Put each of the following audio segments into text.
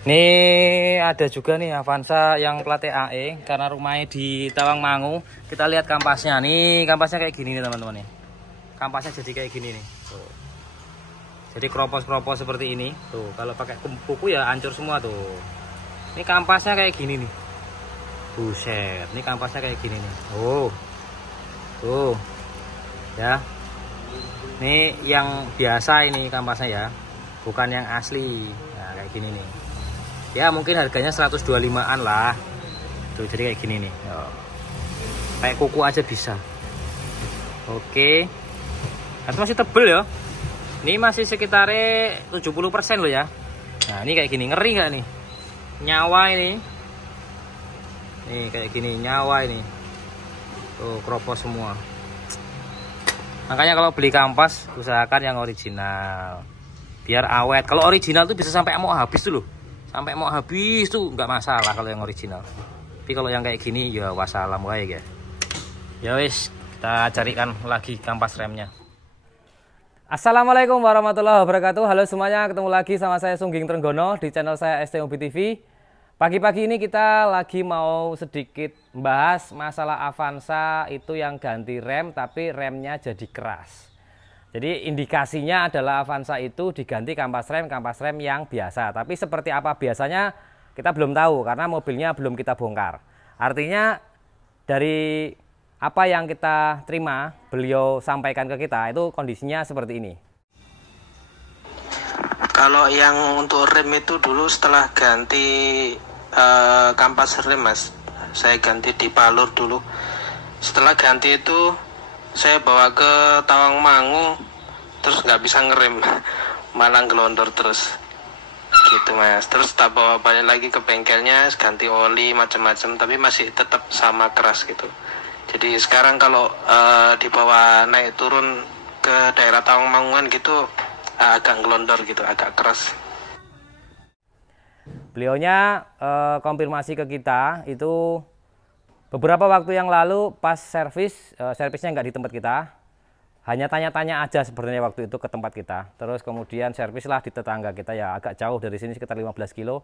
Ini ada juga nih Avanza yang plat AE karena rumahnya di Tawangmangu. Kita lihat kampasnya. Nih kampasnya kayak gini nih teman-teman nih. Kampasnya jadi kayak gini nih. Tuh. Jadi kropos-kropos seperti ini. Tuh, kalau pakai kuku ya hancur semua tuh. Ini kampasnya kayak gini nih. Buset, ini kampasnya kayak gini nih. Oh. Tuh. Ya. Ini yang biasa ini kampasnya ya. Bukan yang asli. Nah, kayak gini nih. Ya mungkin harganya 125-an lah. Tuh jadi kayak gini nih. Yo. Kayak kuku aja bisa. Oke. Itu masih tebel ya. Ini masih sekitar 70% loh ya. Nah ini kayak gini, ngeri nggak nih? Nyawa ini. Nih kayak gini, nyawa ini. Tuh kropos semua. Makanya kalau beli kampas usahakan yang original. Biar awet. Kalau original tuh bisa sampai mau habis tuh loh. Sampai mau habis tuh nggak masalah kalau yang original. Tapi kalau yang kayak gini ya wassalam wae ya. Ya wis, kita carikan lagi kampas remnya. Assalamualaikum warahmatullahi wabarakatuh. Halo semuanya, ketemu lagi sama saya Sungging Trenggono di channel saya ST Hobi TV. Pagi-pagi ini kita lagi mau sedikit membahas masalah Avanza itu yang ganti rem tapi remnya jadi keras. Jadi indikasinya adalah Avanza itu diganti kampas rem yang biasa. Tapi seperti apa biasanya kita belum tahu karena mobilnya belum kita bongkar. Artinya dari apa yang kita terima, beliau sampaikan ke kita itu kondisinya seperti ini. Kalau yang untuk rem itu dulu setelah ganti kampas rem mas, saya ganti di Palur dulu. Setelah ganti itu saya bawa ke Tawangmangu, terus nggak bisa ngerem, malah gelondor terus gitu mas. Terus tak bawa balik lagi ke bengkelnya, ganti oli macam-macam, tapi masih tetap sama keras gitu. Jadi sekarang kalau dibawa naik turun ke daerah Tawangmanguan gitu agak gelondor gitu, agak keras. Beliaunya konfirmasi ke kita itu beberapa waktu yang lalu pas servisnya nggak di tempat kita, hanya tanya-tanya aja sebenarnya waktu itu ke tempat kita. Terus kemudian servis lah di tetangga kita ya, agak jauh dari sini sekitar 15 kilo.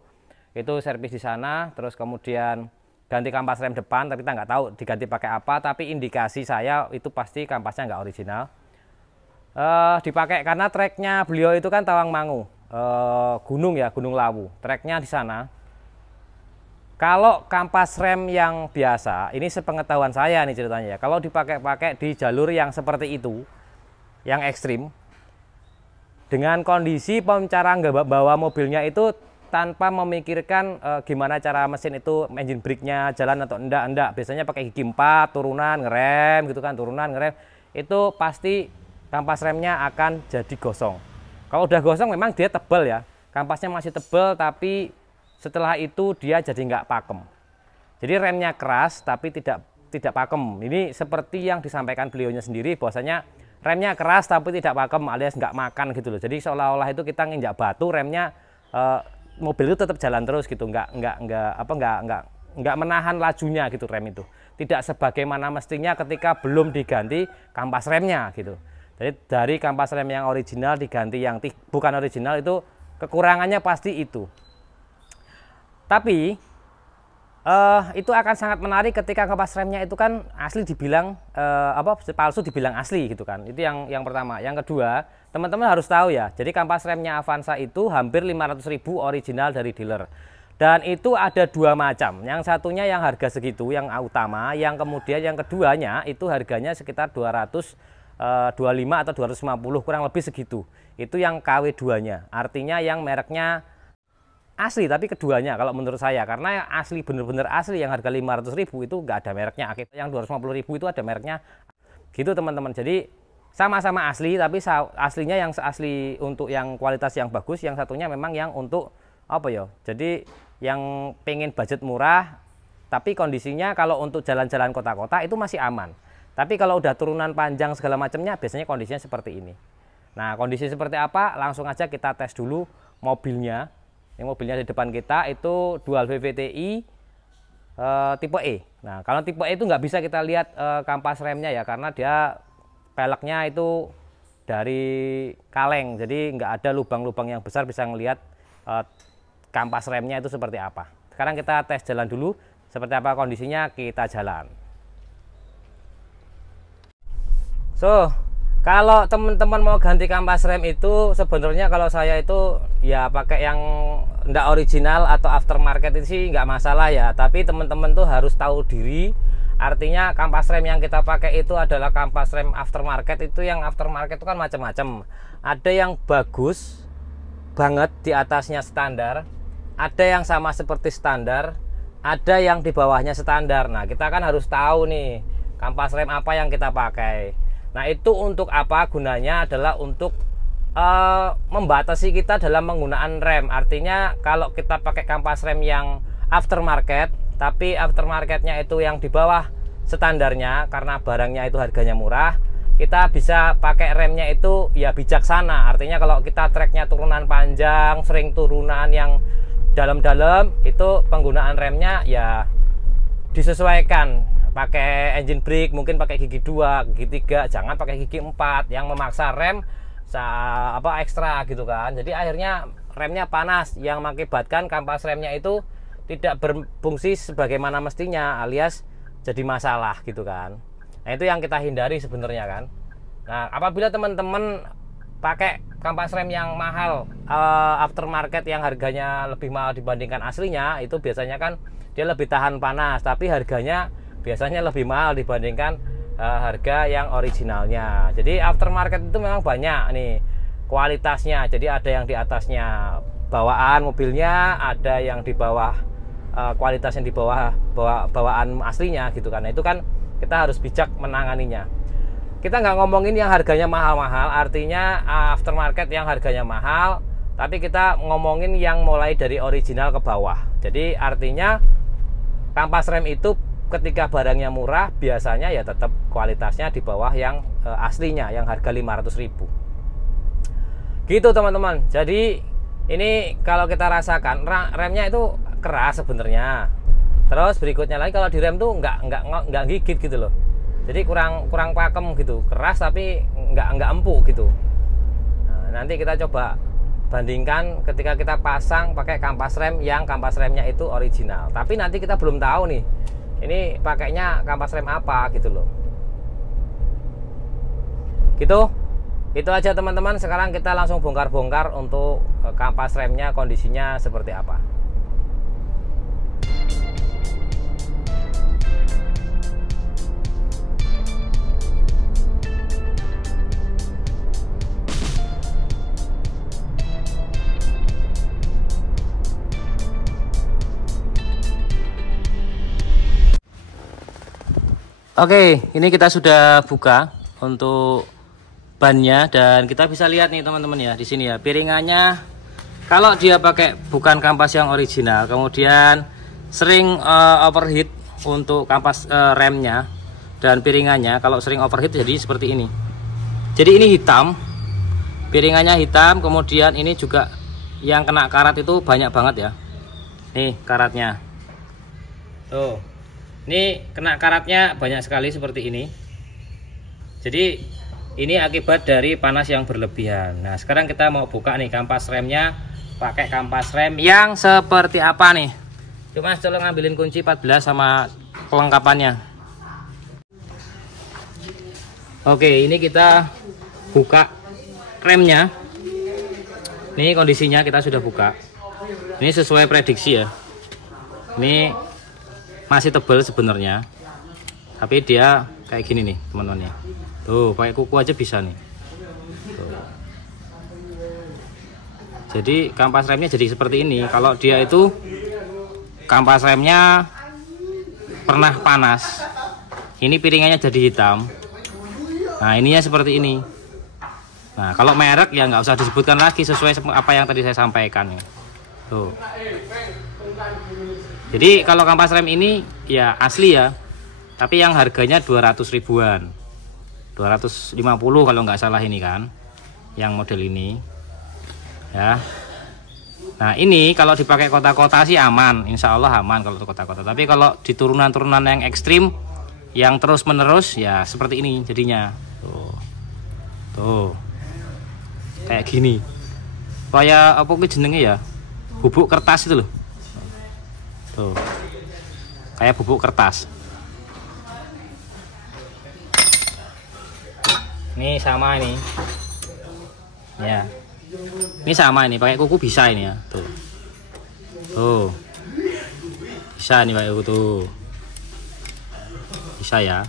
Itu servis di sana, terus kemudian ganti kampas rem depan, tapi kita nggak tahu diganti pakai apa. Tapi indikasi saya itu pasti kampasnya nggak original. Dipakai karena treknya beliau itu kan Tawangmangu, gunung ya, Gunung Lawu. Treknya di sana. Kalau kampas rem yang biasa, ini sepengetahuan saya nih ceritanya ya. Kalau dipakai-pakai di jalur yang seperti itu, yang ekstrim, dengan kondisi cara bawa mobilnya itu tanpa memikirkan gimana cara mesin itu, engine brake-nya jalan atau enggak. Biasanya pakai gigi 4, turunan, ngerem gitu kan, turunan, ngerem. Itu pasti kampas remnya akan jadi gosong. Kalau udah gosong memang dia tebal ya, kampasnya masih tebal tapi setelah itu dia jadi nggak pakem. Jadi remnya keras tapi tidak pakem. Ini seperti yang disampaikan beliaunya sendiri bahwasanya remnya keras tapi tidak pakem alias nggak makan gitu loh. Jadi seolah-olah itu kita nginjak batu, remnya mobil itu tetap jalan terus gitu, nggak menahan lajunya gitu rem itu. Tidak sebagaimana mestinya ketika belum diganti kampas remnya gitu. Jadi dari kampas rem yang original diganti yang bukan original itu kekurangannya pasti itu. Tapi itu akan sangat menarik ketika kampas remnya itu kan asli dibilang palsu dibilang asli gitu kan. Itu yang pertama. Yang kedua, teman-teman harus tahu ya. Jadi kampas remnya Avanza itu hampir 500.000 original dari dealer. Dan itu ada dua macam. Yang satunya yang harga segitu, yang utama. Yang kemudian yang keduanya itu harganya sekitar 225 atau 250 kurang lebih segitu. Itu yang KW2-nya. Artinya yang mereknya asli, tapi keduanya kalau menurut saya, karena yang asli bener-bener asli yang harga 500.000 itu nggak ada mereknya. Yang 250.000 itu ada mereknya gitu teman-teman. Jadi sama-sama asli, tapi aslinya yang asli untuk yang kualitas yang bagus, yang satunya memang yang untuk apa ya, jadi yang pengen budget murah tapi kondisinya kalau untuk jalan-jalan kota-kota itu masih aman. Tapi kalau udah turunan panjang segala macamnya biasanya kondisinya seperti ini. Nah kondisi seperti apa langsung aja kita tes dulu mobilnya. Yang mobilnya di depan kita itu dual VVTi tipe E. Nah kalau tipe E itu nggak bisa kita lihat kampas remnya ya, karena dia peleknya itu dari kaleng, jadi nggak ada lubang-lubang yang besar bisa ngelihat kampas remnya itu seperti apa. Sekarang kita tes jalan dulu, seperti apa kondisinya, kita jalan. So, kalau teman-teman mau ganti kampas rem itu sebenarnya kalau saya itu ya pakai yang enggak original atau aftermarket itu sih nggak masalah ya. Tapi teman-teman tuh harus tahu diri. Artinya kampas rem yang kita pakai itu adalah kampas rem aftermarket. Itu yang aftermarket itu kan macam-macam. Ada yang bagus banget di atasnya standar, ada yang sama seperti standar, ada yang di bawahnya standar. Nah, kita kan harus tahu nih kampas rem apa yang kita pakai. Nah, itu untuk apa gunanya? Adalah untuk membatasi kita dalam penggunaan rem. Artinya kalau kita pakai kampas rem yang aftermarket, tapi aftermarketnya itu yang di bawah standarnya karena barangnya itu harganya murah, kita bisa pakai remnya itu ya bijaksana. Artinya kalau kita treknya turunan panjang, sering turunan yang dalam-dalam, itu penggunaan remnya ya disesuaikan. Pakai engine brake mungkin pakai gigi 2, gigi 3, jangan pakai gigi 4 yang memaksa rem ekstra gitu kan. Jadi akhirnya remnya panas yang mengakibatkan kampas remnya itu tidak berfungsi sebagaimana mestinya, alias jadi masalah gitu kan. Nah, itu yang kita hindari sebenarnya kan. Nah, apabila teman-teman pakai kampas rem yang mahal, aftermarket yang harganya lebih mahal dibandingkan aslinya, itu biasanya kan dia lebih tahan panas, tapi harganya biasanya lebih mahal dibandingkan harga yang originalnya. Jadi aftermarket itu memang banyak nih kualitasnya. Jadi ada yang di atasnya bawaan mobilnya, ada yang di bawah kualitas yang di bawah bawaan aslinya gitu kan. Nah, itu kan kita harus bijak menanganinya. Kita nggak ngomongin yang harganya mahal-mahal, artinya aftermarket yang harganya mahal, tapi kita ngomongin yang mulai dari original ke bawah. Jadi artinya kampas rem itu ketika barangnya murah biasanya ya tetap kualitasnya di bawah yang aslinya yang harga 500.000 gitu teman-teman. Jadi ini kalau kita rasakan remnya itu keras sebenarnya. Terus berikutnya lagi kalau di rem tuh nggak gigit gitu loh. Jadi kurang pakem gitu, keras tapi nggak empuk gitu. Nah, nanti kita coba bandingkan ketika kita pasang pakai kampas rem yang kampas remnya itu original. Tapi nanti kita belum tahu nih ini pakainya kampas rem apa gitu loh. Gitu. Itu aja teman-teman. Sekarang kita langsung bongkar-bongkar untuk kampas remnya kondisinya seperti apa. Oke, ini kita sudah buka untuk bannya dan kita bisa lihat nih teman-teman ya di sini ya piringannya. Kalau dia pakai bukan kampas yang original, kemudian sering overheat untuk kampas remnya dan piringannya, kalau sering overheat jadi seperti ini. Jadi ini hitam, piringannya hitam, kemudian ini juga yang kena karat itu banyak banget ya. Nih karatnya. Tuh. Ini kena karatnya banyak sekali seperti ini. Jadi ini akibat dari panas yang berlebihan. Nah, sekarang kita mau buka nih kampas remnya, pakai kampas rem yang seperti apa nih. Cuma coba ngambilin kunci 14 sama kelengkapannya. Oke, ini kita buka remnya. Ini kondisinya kita sudah buka. Ini sesuai prediksi ya. Ini masih tebal sebenarnya, tapi dia kayak gini nih teman-teman ya. Tuh pakai kuku aja bisa nih. Tuh. Jadi kampas remnya jadi seperti ini. Kalau dia itu kampas remnya pernah panas, ini piringannya jadi hitam. Nah ininya seperti ini. Nah kalau merek ya nggak usah disebutkan lagi, sesuai apa yang tadi saya sampaikan ya. Tuh. Jadi kalau kampas rem ini ya asli ya, tapi yang harganya 200 ribuan, 250 kalau nggak salah ini kan, yang model ini ya. Nah ini kalau dipakai kota-kota sih aman, insya Allah aman kalau kota-kota. Tapi kalau di turunan-turunan yang ekstrim, yang terus-menerus ya seperti ini jadinya. Tuh kayak gini. Kayak apa jenenge ya? bubuk kertas itu loh. Tuh. Kayak bubuk kertas. Ini sama ini. Ya. Ini sama ini, pakai kuku bisa ini ya. Tuh. Tuh. Bisa nih pakai kuku tuh. Bisa ya.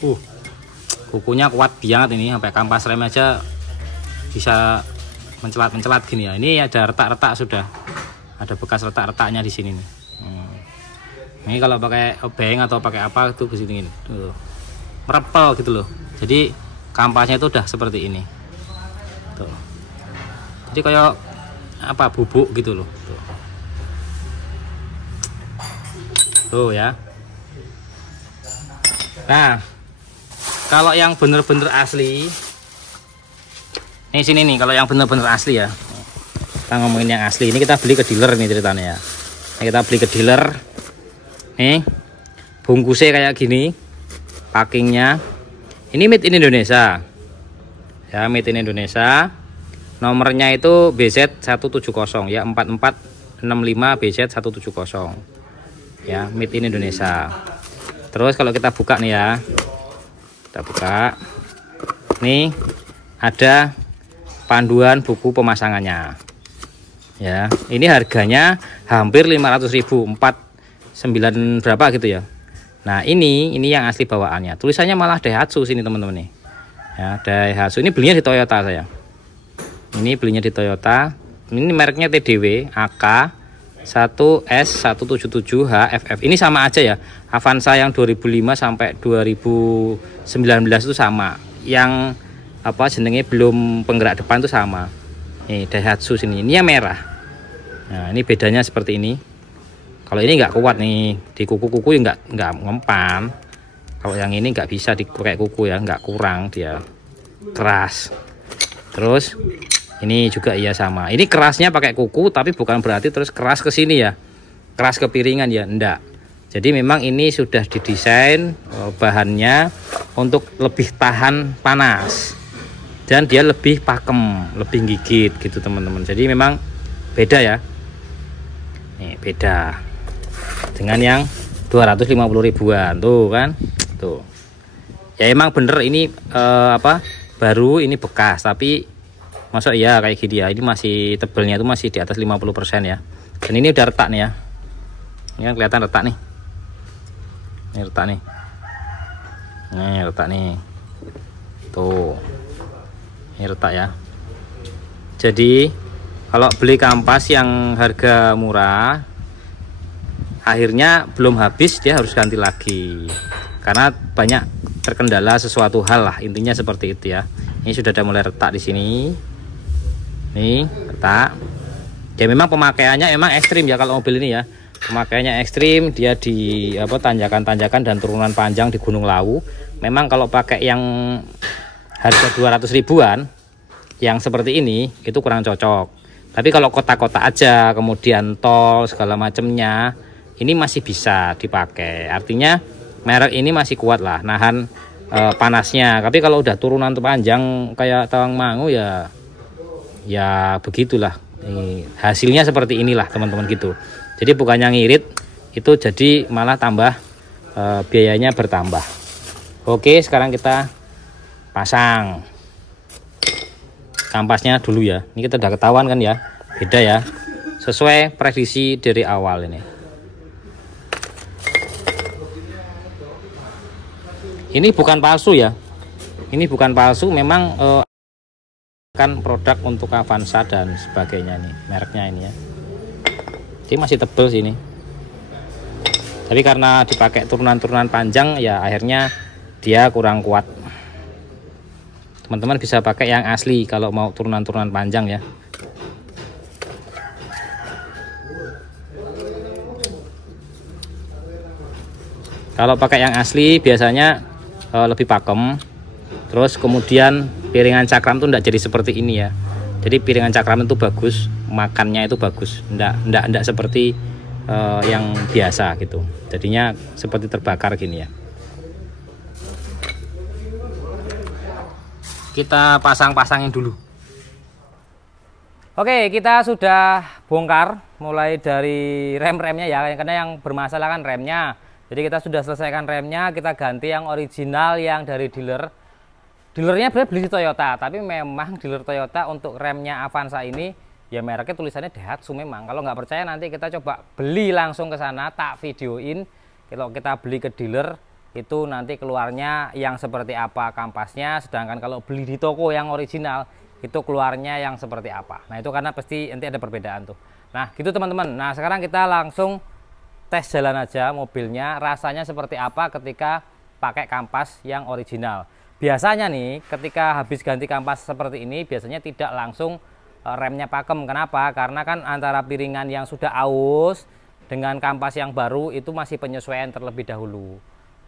Tuh. Kukunya kuat banget ini, sampai kampas rem aja bisa mencelat-mencelat gini ya. Ini ada retak-retak sudah. Ada bekas retak-retaknya di sini nih. Ini kalau pakai obeng atau pakai apa tuh kesini gini. Tuh. Merepel gitu loh. Jadi kampasnya itu udah seperti ini. Tuh. Jadi kayak apa bubuk gitu loh. Tuh ya. Nah, kalau yang bener-bener asli, ini sini nih, kalau yang bener-bener asli ya. Kita ngomongin yang asli. Ini kita beli ke dealer nih ceritanya ya. Ini kita beli ke dealer. Nih, bungkusnya kayak gini, packingnya. Ini made in Indonesia. Ya, made in Indonesia. Nomornya itu BZ170 ya, 4465 BZ170. Ya, made in Indonesia. Terus kalau kita buka nih ya, kita buka nih, ada panduan buku pemasangannya ya. Ini harganya hampir 500.000, 49 berapa gitu ya. Nah ini yang asli bawaannya, tulisannya malah Daihatsu sini teman-teman nih ya. Daihatsu ini belinya di Toyota saya. Ini belinya di Toyota. Ini mereknya TDW AK 1S177HFF. Ini sama aja ya. Avanza yang 2005 sampai 2019 itu sama. Yang apa jenenge belum penggerak depan itu sama. Nih Daihatsu sini. Ini yang merah. Nah, ini bedanya seperti ini. Kalau ini nggak kuat nih, di kuku-kuku nggak ngempam. Kalau yang ini nggak bisa dipakai kuku ya, nggak kurang, dia keras. Terus ini juga iya sama. Ini kerasnya pakai kuku, tapi bukan berarti terus keras ke sini ya, keras ke piringan ya, enggak. Jadi memang ini sudah didesain bahannya untuk lebih tahan panas dan dia lebih pakem, lebih gigit gitu teman-teman. Jadi memang beda ya. Nih beda dengan yang 250 ribuan tuh kan. Tuh. Ya emang bener ini apa? Baru ini bekas, tapi masuk ya kayak gini ya. Ini masih tebelnya itu masih di atas 50% ya. Dan ini udah retak nih ya. Ini kan kelihatan retak nih. Ini retak nih. Ini retak nih. Tuh. Ini retak ya. Jadi kalau beli kampas yang harga murah, akhirnya belum habis dia harus ganti lagi. Karena banyak terkendala sesuatu hal lah, intinya seperti itu ya. Ini sudah ada mulai retak di sini. Nih, retak. Ya memang pemakaiannya emang ekstrim ya kalau mobil ini ya. Pemakaiannya ekstrim, dia di apa tanjakan-tanjakan dan turunan panjang di Gunung Lawu. Memang kalau pakai yang harga 200 ribuan yang seperti ini itu kurang cocok. Tapi kalau kota-kota aja, kemudian tol segala macamnya, ini masih bisa dipakai. Artinya merek ini masih kuat lah nahan panasnya. Tapi kalau udah turunan panjang kayak Tawangmangu ya begitulah. Hasilnya seperti inilah teman-teman gitu. Jadi bukannya ngirit, itu jadi malah tambah biayanya bertambah. Oke, sekarang kita pasang kampasnya dulu ya. Ini kita udah ketahuan kan ya, beda ya, sesuai prediksi dari awal ini. Ini bukan palsu ya, ini bukan palsu, memang kan produk untuk Avanza dan sebagainya nih, mereknya ini ya. Ini masih tebel sini, tapi karena dipakai turunan-turunan panjang ya akhirnya dia kurang kuat. Teman-teman bisa pakai yang asli kalau mau turunan-turunan panjang ya. Kalau pakai yang asli biasanya lebih pakem. Terus kemudian piringan cakram tuh enggak jadi seperti ini ya. Jadi piringan cakram itu bagus, makannya itu bagus, enggak seperti yang biasa gitu. Jadinya seperti terbakar gini ya. Kita pasang-pasangin dulu. Oke, kita sudah bongkar mulai dari rem-remnya ya, karena yang bermasalah kan remnya. Jadi kita sudah selesaikan remnya, kita ganti yang original yang dari dealer. Dealernya beli di Toyota, tapi memang dealer Toyota untuk remnya Avanza ini ya mereknya tulisannya Daihatsu memang. Kalau nggak percaya nanti kita coba beli langsung ke sana, tak videoin. Kalau kita beli ke dealer itu nanti keluarnya yang seperti apa kampasnya, sedangkan kalau beli di toko yang original itu keluarnya yang seperti apa. Nah itu karena pasti nanti ada perbedaan tuh. Nah gitu teman-teman. Nah sekarang kita langsung tes jalan aja mobilnya, rasanya seperti apa ketika pakai kampas yang original. Biasanya nih ketika habis ganti kampas seperti ini biasanya tidak langsung remnya pakem. Kenapa? Karena kan antara piringan yang sudah aus dengan kampas yang baru itu masih penyesuaian terlebih dahulu.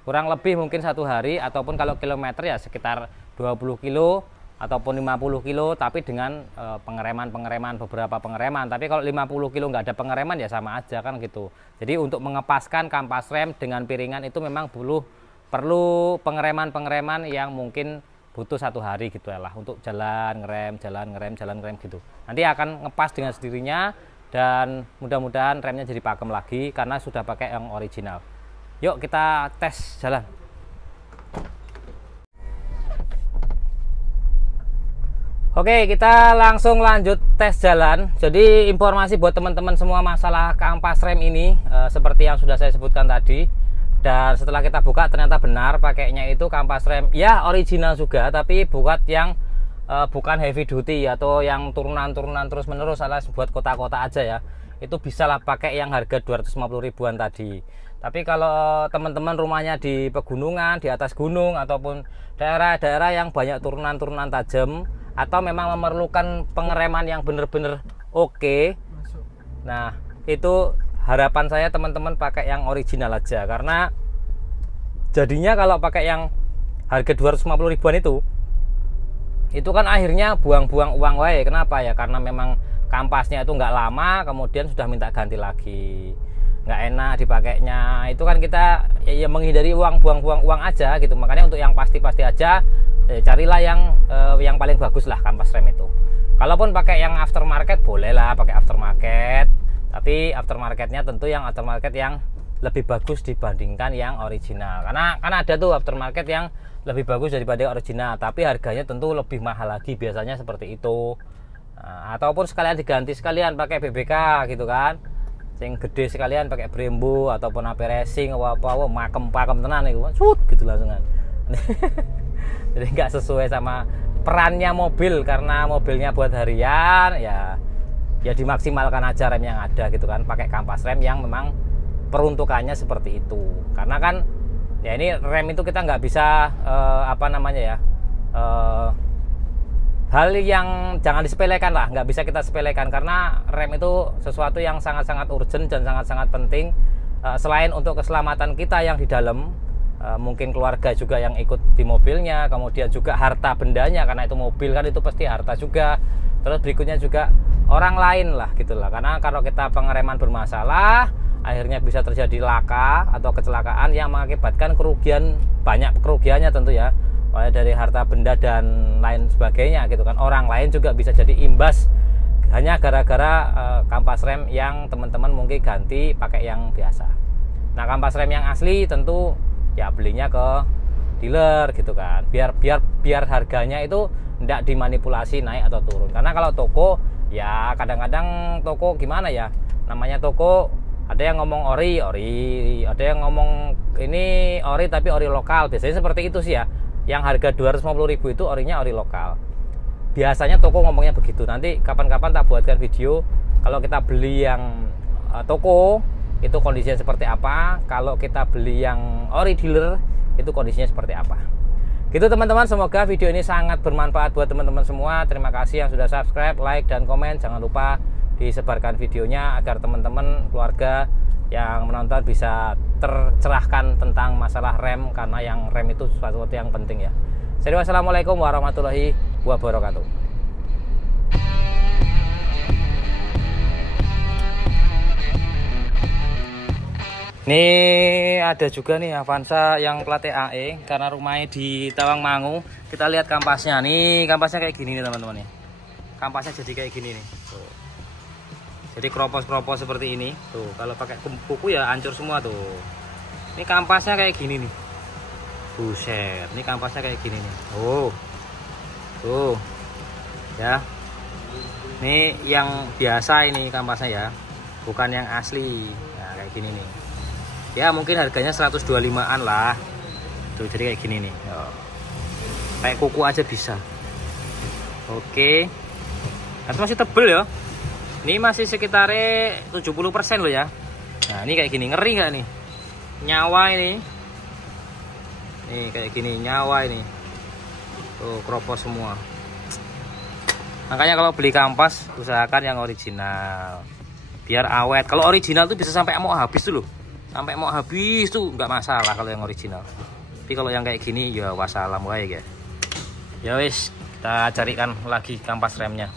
Kurang lebih mungkin 1 hari, ataupun kalau kilometer ya sekitar 20 kilo ataupun 50 kilo, tapi dengan pengereman beberapa pengereman. Tapi kalau 50 kilo nggak ada pengereman ya sama aja kan gitu. Jadi untuk mengepaskan kampas rem dengan piringan itu memang perlu pengereman yang mungkin butuh 1 hari gitu ya lah, untuk jalan ngerem gitu. Nanti akan ngepas dengan sendirinya dan mudah-mudahan remnya jadi pakem lagi karena sudah pakai yang original. Yuk kita tes jalan. Oke, kita langsung lanjut tes jalan. Jadi informasi buat teman-teman semua masalah kampas rem ini seperti yang sudah saya sebutkan tadi. Dan setelah kita buka ternyata benar pakainya itu kampas rem ya original juga, tapi bukan heavy duty atau yang turunan terus menerus, alias buat kota-kota aja ya. Itu bisa lah pakai yang harga 250 ribuan tadi. Tapi kalau teman-teman rumahnya di pegunungan, di atas gunung ataupun daerah-daerah yang banyak turunan tajam, atau memang memerlukan pengereman yang benar-benar oke. Nah itu harapan saya teman-teman pakai yang original aja, karena jadinya kalau pakai yang harga 250 ribuan itu kan akhirnya buang-buang uang wae. Kenapa ya? Karena memang kampasnya itu nggak lama kemudian sudah minta ganti lagi, nggak enak dipakainya. Itu kan kita ya menghindari buang-buang uang aja gitu. Makanya untuk yang pasti-pasti aja carilah yang paling bagus lah kampas rem itu. Kalaupun pakai yang aftermarket boleh lah pakai aftermarket, tapi aftermarketnya tentu yang aftermarket yang lebih bagus dibandingkan yang original. Karena kan ada tuh aftermarket yang lebih bagus daripada original, tapi harganya tentu lebih mahal lagi, biasanya seperti itu. Nah, ataupun sekalian diganti sekalian pakai BBK gitu kan, yang gede sekalian pakai Brembo ataupun AP Racing apa pakem tenan itu gitu langsungan. Jadi nggak sesuai sama perannya mobil, karena mobilnya buat harian ya dimaksimalkan aja rem yang ada gitu kan, pakai kampas rem yang memang peruntukannya seperti itu. Karena kan ya ini rem itu kita nggak bisa hal yang jangan disepelekan lah, nggak bisa kita sepelekan, karena rem itu sesuatu yang sangat-sangat urgent dan sangat-sangat penting. Selain untuk keselamatan kita yang di dalam, mungkin keluarga juga yang ikut di mobilnya, kemudian juga harta bendanya, karena itu mobil kan itu pasti harta juga. Terus berikutnya juga orang lain lah gitulah, karena kalau kita pengereman bermasalah akhirnya bisa terjadi laka atau kecelakaan yang mengakibatkan banyak kerugiannya tentu ya, mulai dari harta benda dan lain sebagainya gitu kan. Orang lain juga bisa jadi imbas hanya gara-gara kampas rem yang teman-teman mungkin ganti pakai yang biasa. Nah kampas rem yang asli tentu ya belinya ke dealer gitu kan, biar harganya itu tidak dimanipulasi naik atau turun. Karena kalau toko ya kadang-kadang toko gimana ya, namanya toko ada yang ngomong ori, ada yang ngomong ini ori tapi ori lokal, biasanya seperti itu sih ya. Yang harga 250 ribu itu orinya ori lokal, biasanya toko ngomongnya begitu. Nanti kapan-kapan tak buatkan video kalau kita beli yang toko itu kondisinya seperti apa, kalau kita beli yang ori dealer itu kondisinya seperti apa gitu teman-teman. Semoga video ini sangat bermanfaat buat teman-teman semua. Terima kasih yang sudah subscribe, like, dan komen. Jangan lupa disebarkan videonya agar teman-teman keluarga yang menonton bisa tercerahkan tentang masalah rem, karena yang rem itu sesuatu yang penting ya. Jadi wassalamualaikum warahmatullahi wabarakatuh. Nih ada juga nih Avanza yang plat AE, karena rumahnya di Tawangmangu. Kita lihat kampasnya. Nih kampasnya kayak gini nih teman-teman nih. kampasnya jadi kayak gini nih. Tuh. Jadi kropos-kropos seperti ini. Tuh, kalau pakai kuku ya hancur semua tuh. Ini kampasnya kayak gini nih. Buset, ini kampasnya kayak gini nih. Oh. Tuh. Ya. Ini yang biasa ini kampasnya ya. Bukan yang asli. Nah, kayak gini nih. Ya, mungkin harganya 125-an lah. Tuh, jadi kayak gini nih. Yo. Kayak kuku aja bisa. Oke. Nah, masih tebel ya. Ini masih sekitar 70% loh ya. Nah, ini kayak gini, ngeri nggak nih? Nyawa ini. Nih kayak gini, nyawa ini. Tuh, kropos semua. Makanya kalau beli kampas usahakan yang original. Biar awet. Kalau original tuh bisa sampai mau habis tuh loh. Sampai mau habis tuh nggak masalah kalau yang original. Tapi kalau yang kayak gini ya wassalam wae ya. Ya wis, kita carikan lagi kampas remnya.